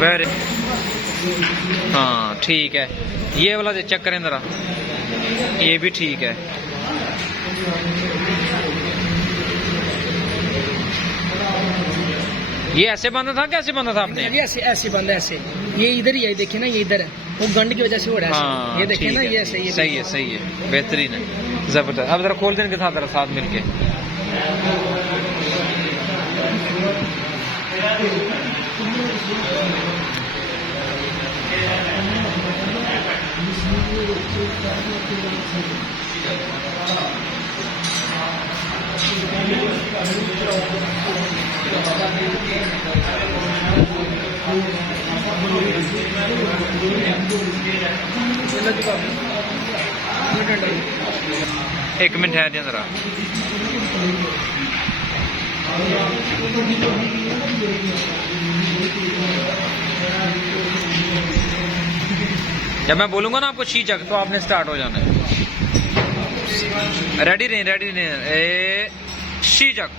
Very हाँ ठीक है। ये वाला चेक करें जरा, ये भी ठीक है। ये ऐसे बंदा था, कैसे बंदा था आपने? ऐसे ऐसे बंदा ऐसे, ये इधर ही है, देखिए ना, ये इधर है, वो गंड की वजह से हो रहा है। हाँ, ये देखिए ना, ये सही है, सही है, सही है, बेहतरीन है, जबरदस्त। अब जरा खोल देने के साथ जरा साथ मिलके। एक मिनट है जरा। जब मैं बोलूंगा ना आपको शीचक, तो आपने स्टार्ट हो जाना है। रेडी नहीं, रेडी नहीं, ए शीचक।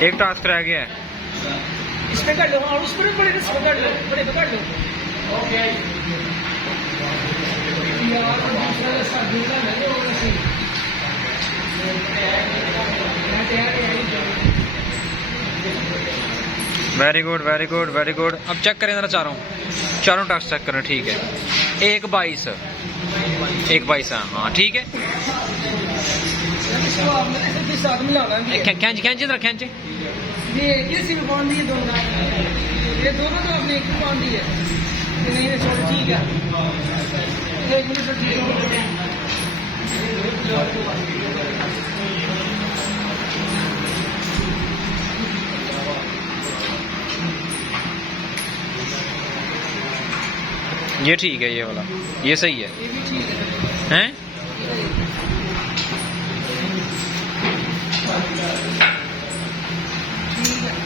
एक टास्क रह गया है, इसमें कर लो, और उस पर बड़े इसमें कर लो, बड़े पकड़ लो। ओके यार, दूसरा रास्ता दूसरा नहीं होगा सही। Very good, very good, very good. अब चेक करें जरा, चारों टास्क चेक करें। ठीक है, 1-22, 1-22, हाँ ठीक है। खेच जरा खेच। ये सिर्फ बांधी है दोनों, ये दोनों तो आपने एक ही बांधी है। नहीं छोड़, ठीक है, एक मिनट से ठीक है। ये ठीक है, ये वाला, ये सही है, ये भी ठीक है, हैं? ठीक है।